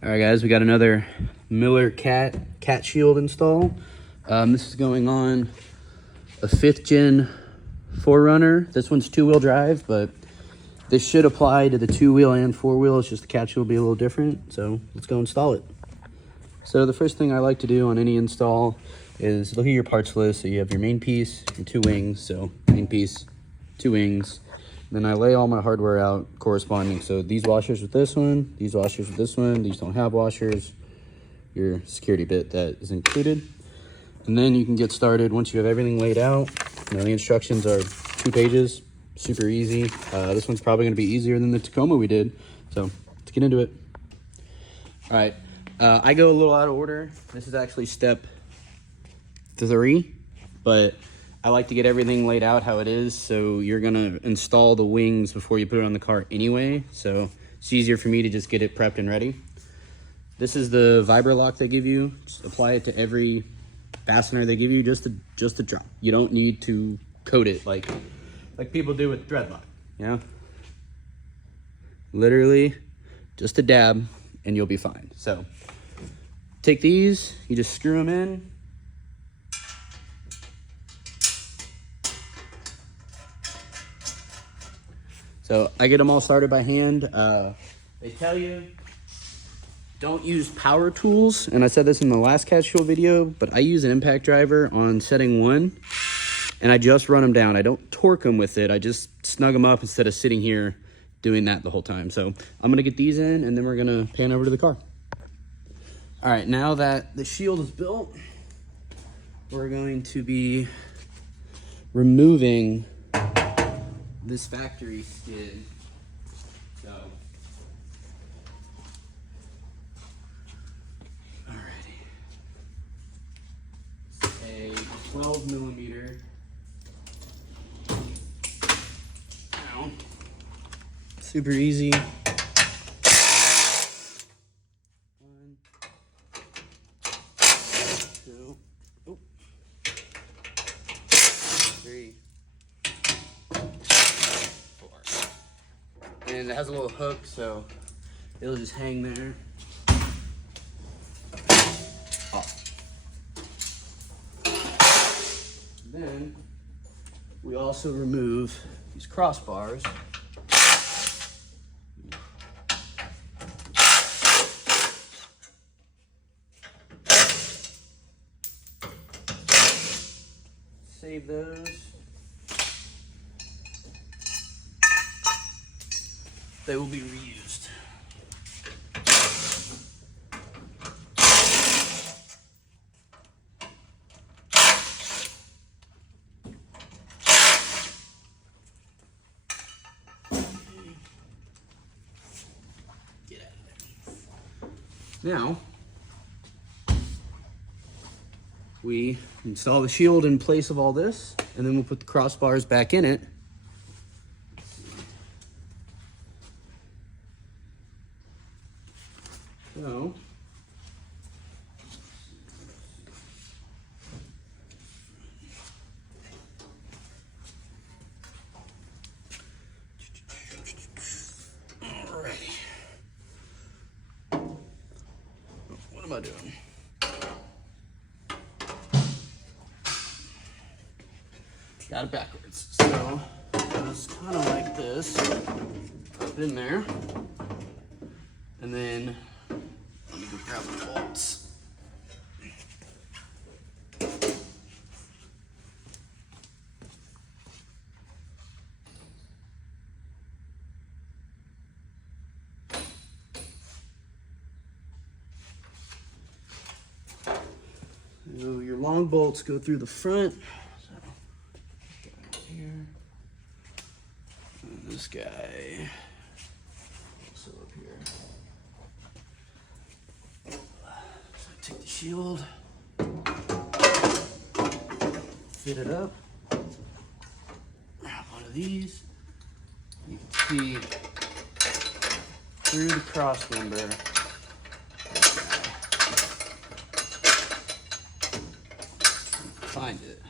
All right, guys, we got another MillerCAT cat shield install. This is going on a 5th gen 4Runner. This one's 2-wheel drive, but this should apply to the 2-wheel and 4-wheel. It's just the cat shield will be a little different. So let's go install it. So the first thing I like to do on any install is look at your parts list. So you have your main piece, your 2 wings. So main piece, 2 wings. Then I lay all my hardware out corresponding. So these washers with this one, these washers with this one, these don't have washers, your security bit that is included. And then you can get started once you have everything laid out. You know, the instructions are 2 pages, super easy. This one's probably gonna be easier than the Tacoma we did. So let's get into it. All right, I go a little out of order. This is actually step 3, but I like to get everything laid out how it is. So you're gonna install the wings before you put it on the car anyway. So it's easier for me to just get it prepped and ready. This is the vibra lock they give you. Just apply it to every fastener they give you, just to drop. You don't need to coat it like people do with thread lock, you know? Literally just a dab and you'll be fine. So take these, you just screw them in. So I get them all started by hand. They tell you don't use power tools, and I said this in the last cat shield video, but I use an impact driver on setting 1, and I just run them down. I don't torque them with it. I just snug them up instead of sitting here doing that the whole time. So I'm gonna get these in, and then we're gonna pan over to the car. All right, now that the shield is built, we're going to be removing this factory skid. So, alrighty, it's a 12 millimeter. Now, super easy. 1, 2, 3. And it has a little hook, so it'll just hang there. Then we also remove these crossbars. Save those. They will be reused. Get out of there. Now, we install the shield in place of all this, and then we'll put the crossbars back in it. So, alrighty. What am I doing? Got it backwards. So, it's kind of like this. Up in there. And then let me go grab the bolts. So your long bolts go through the front. So, here. And this guy also up here. Take the shield, fit it up, grab one of these. You can see through the cross member. Find it.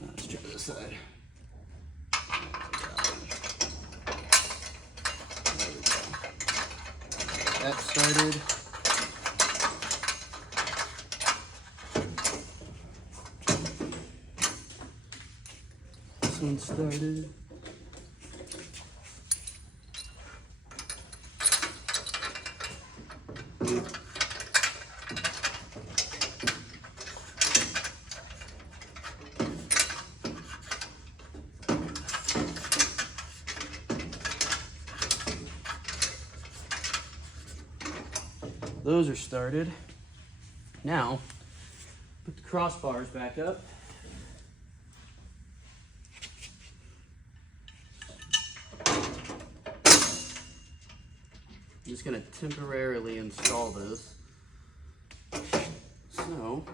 Let's try this side. that started. This one started. Those are started. Now, put the crossbars back up. I'm just going to temporarily install this. So,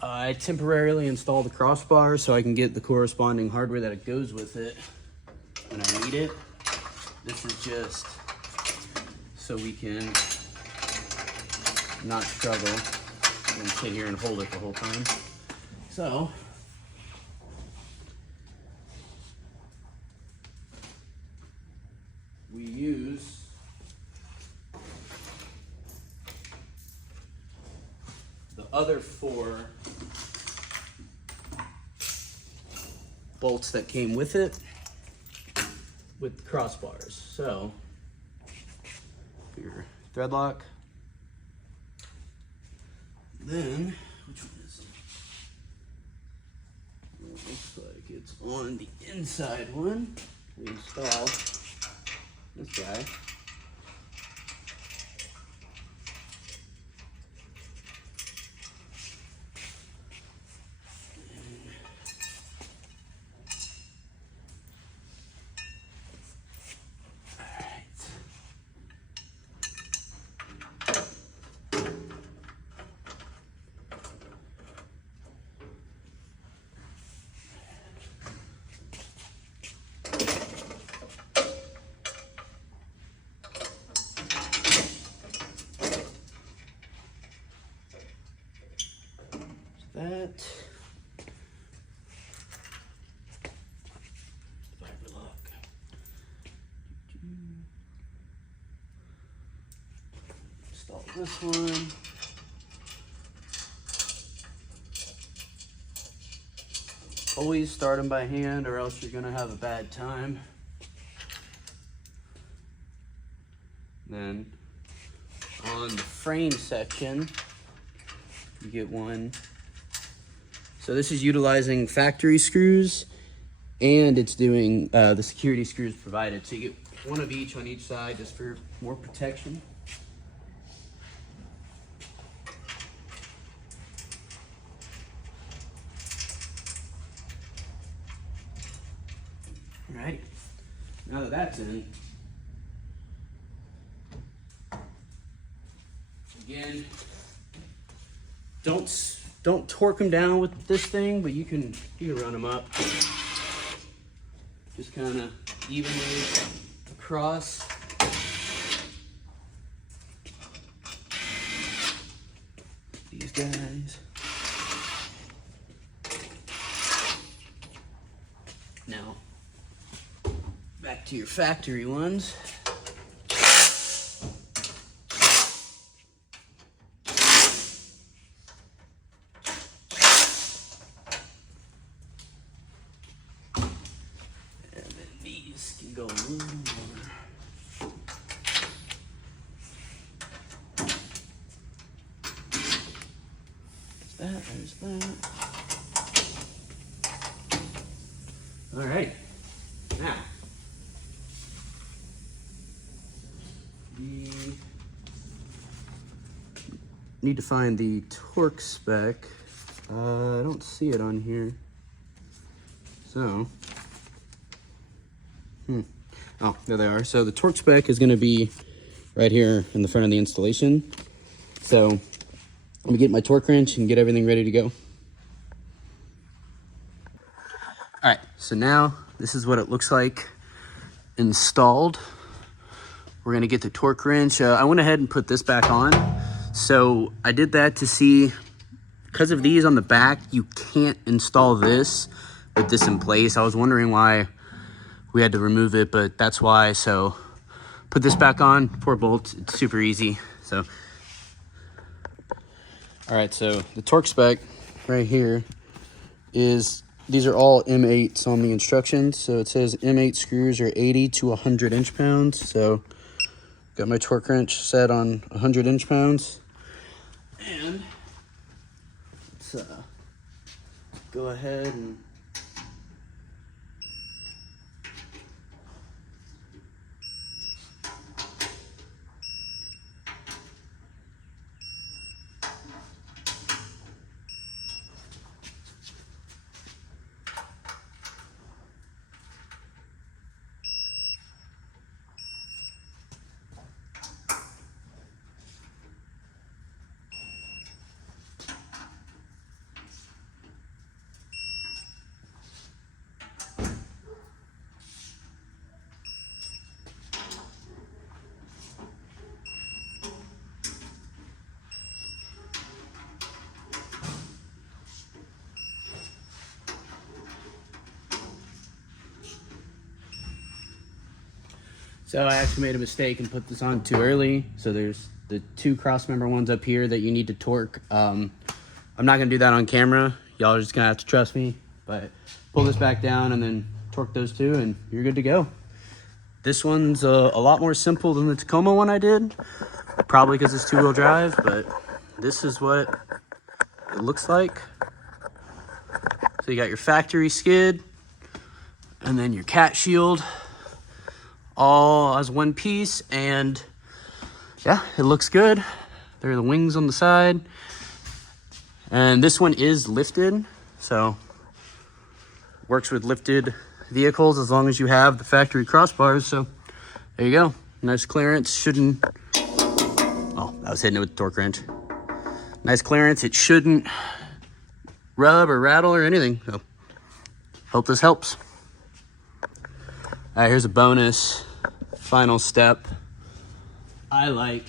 I temporarily install the crossbar so I can get the corresponding hardware that it goes with it when I need it. This is just so we can not struggle and sit here and hold it the whole time. So, we use the other 4 bolts that came with it with crossbars. So, your thread lock. Then, which one is it? It looks like it's on the inside one. We install this guy. That fiber lock. Install this one. Always start them by hand or else you're gonna have a bad time. Then on the frame section, you get one. So this is utilizing factory screws, and it's doing the security screws provided. So you get one of each on each side just for more protection. Alrighty, now that that's in, again, don't torque them down with this thing, but you can run them up. Just kind of evenly across. These guys. Now, back to your factory ones. Go a little more. There's that. All right. Now, we need to find the torque spec. I don't see it on here. So, oh, there they are. So the torque spec is going to be right here in the front of the installation. So let me get my torque wrench and get everything ready to go. All right, so now this is what it looks like installed. we're gonna get the torque wrench. I went ahead and put this back on. So I did that to see, because of these on the back, you can't install this with this in place. I was wondering why we had to remove it, but that's why. So put this back on, 4 bolts, it's super easy. So, all right, so the torque spec right here is, these are all M8s on the instructions. So it says M8 screws are 80 to 100 inch-pounds. So got my torque wrench set on 100 inch-pounds. And let's go ahead and so I actually made a mistake and put this on too early. So there's the 2 cross member ones up here that you need to torque. I'm not gonna do that on camera. Y'all are just gonna have to trust me, but pull this back down and then torque those 2 and you're good to go. This one's a lot more simple than the Tacoma one I did, probably because it's 2-wheel drive, but this is what it looks like. So you got your factory skid and then your cat shield, all as one piece, and yeah, it looks good. There are the wings on the side, and this one is lifted, so works with lifted vehicles as long as you have the factory crossbars. So there you go, nice clearance. Shouldn't, oh, I was hitting it with the torque wrench. Nice clearance. It shouldn't rub or rattle or anything, so hope this helps. All right, here's a bonus final step. I like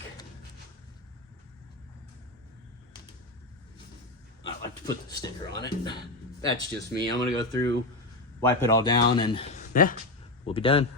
to put the sticker on it. That's just me. I'm gonna go through, wipe it all down, and yeah, we'll be done.